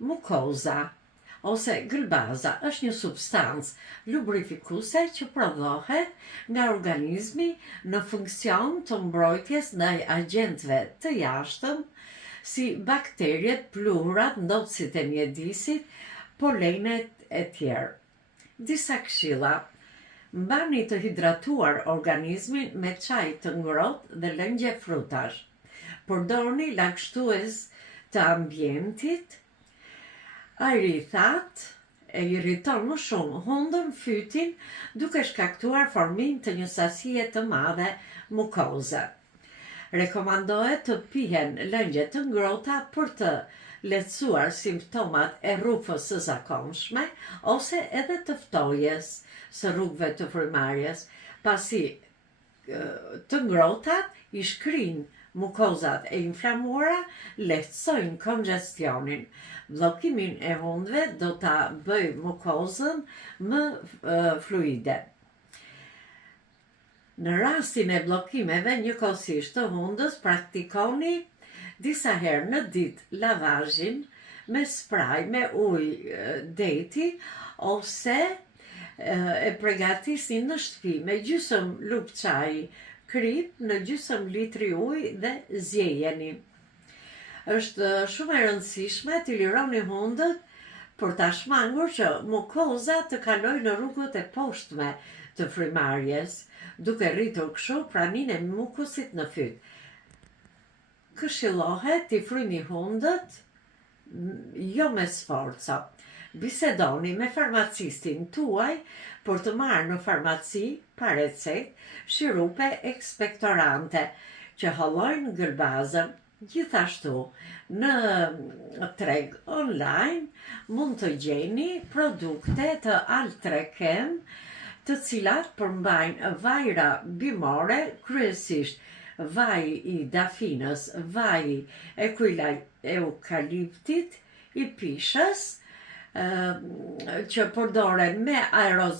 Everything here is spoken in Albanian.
Mukoza ose gëlbaza është një substancë lubrifikuese që prodhohet nga organizmi në funksion të mbrojtjes ndaj agjentëve të jashtëm si bakterjet, pluhurat, ndoçësit e mjedisit, polenet e tjerë. Disa këshilla: mbani të hidratuar organizmin me çaj të ngrohtë dhe lëngje frutash. Përdorni lagështues të ambientit. Ajri i thatë e irriton më shumë hundën, fytin, duke shkaktuar formim të një sasie të madhe mukoze. Rekomandohet të pihen lëngje të ngrohta për të lehtësuar simptomat e rrufës së zakonshme ose edhe të ftojes së rrugëve të frymarrjes, pasi të ngrohtat i shkrijnë mukozat e inflamuara, lehtësojnë kongestionin. Bllokimin e hundëve do ta bëj mukozën më fluide. Në rastin e bllokimeve njëkohësisht të hundës, praktikoni disa herë në ditë lavazhin me spray me ujë deti ose e përgatisni në shtëpi me gjysmë lugë çaji krip në gjysmë litri ujë dhe zjejeni. Është shumë e rëndësishme të lironi hundët për ta shmangur që mukoza të kalojë në rrugët e poshtme të frymarrjes, duke rritur kështu praninë e mukusit në fyt. Këshillohet t'i fryni hundët jo me sforco. Bisedoni me farmacistin tuaj për të marrë në farmaci pa recetë shirupe ekspektorante që hollojnë gëlbazën. Gjithashtu, në treg online mund të gjeni produkte të Altrechem, të cilat përmbajnë vajra bimore, kryesisht vaji i dafinës, vaji e eukaliptit, i pishës, që përdoren me